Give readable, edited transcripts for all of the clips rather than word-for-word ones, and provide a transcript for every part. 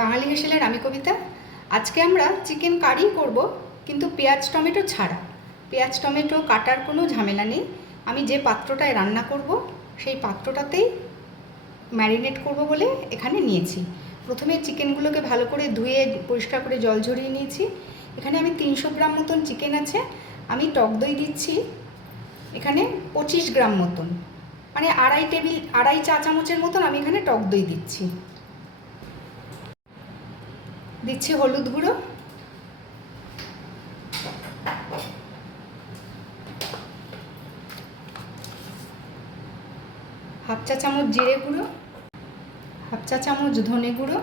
বাঙালি হেসেলের আমি কবিতা। আজকে আমরা চিকেন কারি করব, কিন্তু পেঁয়াজ টমেটো ছাড়া। পেঁয়াজ টমেটো কাটার কোনো ঝামেলা নেই। আমি যে পাত্রটায় রান্না করব সেই পাত্রটাতেই ম্যারিনেট করব বলে এখানে নিয়েছি। প্রথমে চিকেনগুলোকে ভালো করে ধুয়ে পরিষ্কার করে জল ঝরিয়ে নিয়েছি। এখানে আমি 300 গ্রাম মতন চিকেন আছে। আমি টক দই দিচ্ছি এখানে 25 গ্রাম মতন, মানে আড়াই চা চামচের মতন আমি এখানে টক দই দিচ্ছি। দিচ্ছি হলুদ গুঁড়ো, হাফ চা চামচ জিরে গুঁড়ো, হাফ চা চামচ ধনে গুঁড়ো,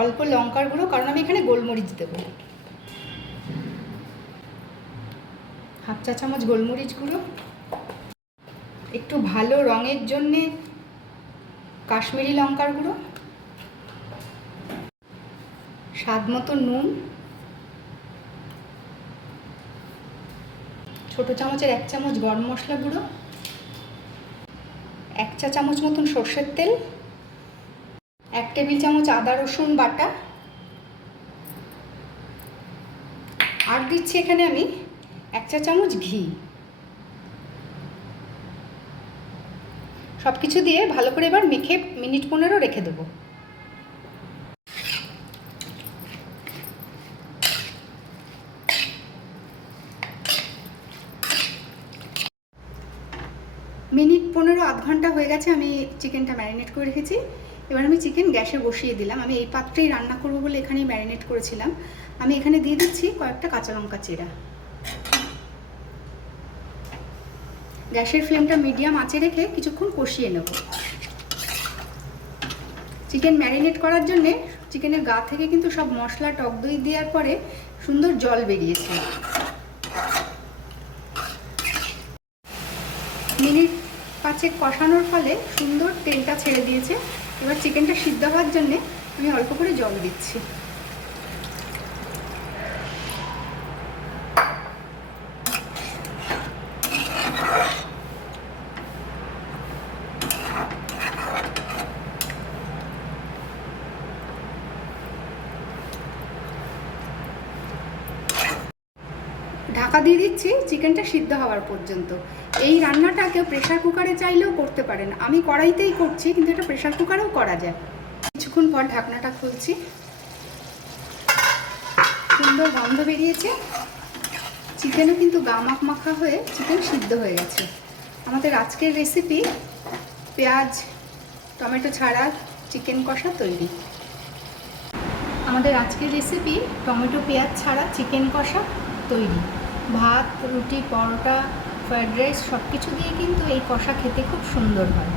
অল্প লঙ্কার গুঁড়ো, কারণ আমি এখানে গোলমরিচ দেব, হাফ চা চামচ গোলমরিচ গুঁড়ো, একটু ভালো রঙের জন্যে কাশ্মীরি লঙ্কার গুঁড়ো, স্বাদ মতো নুন, ছোটো চামচের 1 চামচ গরম মশলা গুঁড়ো, 1 চা চামচ মতন সর্ষের তেল, 1 টেবিল চামচ আদা রসুন বাটা, আর দিচ্ছি এখানে আমি 1 চা চামচ ঘি। সব কিছু দিয়ে ভালো করে এবার মেখে মিনিট 15 রেখে দেবো। মিনিট 15 আধ ঘন্টা হয়ে গেছে, আমি চিকেনটা ম্যারিনেট করে রেখেছি। এবার আমি চিকেন গ্যাসে বসিয়ে দিলাম। আমি এই পাত্রেই রান্না করব বলে এখানেই ম্যারিনেট করেছিলাম। আমি এখানে দিয়ে দিচ্ছি কয়েকটা কাঁচা লঙ্কা চিরা। গ্যাসের ফ্লেমটা মিডিয়াম আঁচে রেখে কিছুক্ষণ কষিয়ে নেব। চিকেন ম্যারিনেট করার জন্যে চিকেনের গা থেকে কিন্তু সব মশলা টক দই দেওয়ার পরে সুন্দর জল বেরিয়েছে। মিনিট 5 কষানোর ফলে সুন্দর তেলটা ছেড়ে দিয়েছে। এবার চিকেনটা সিদ্ধ হওয়ার জন্যে আমি অল্প করে জল দিচ্ছি। ঢাকা দিয়ে দিচ্ছি চিকেনটা সিদ্ধ হওয়ার পর্যন্ত। এই রান্নাটা কেউ প্রেশার কুকারে চাইলেও করতে পারেন। আমি কড়াইতেই করছি, কিন্তু এটা প্রেশার কুকারেও করা যায়। কিছুক্ষণ পর ঢাকনাটা খুলছি। সুন্দর গন্ধ বেরিয়েছে। চিকেনও কিন্তু গা মাখা হয়ে চিকেন সিদ্ধ হয়ে গেছে। আমাদের আজকের রেসিপি পেঁয়াজ টমেটো ছাড়া চিকেন কষা তৈরি। আমাদের আজকের রেসিপি টমেটো পেঁয়াজ ছাড়া চিকেন কষা তৈরি। ভাত রুটি পরোটা ফ্রাইড রাইস সব কিছু দিয়ে কিন্তু এই কষা খেতে খুব সুন্দর হয়।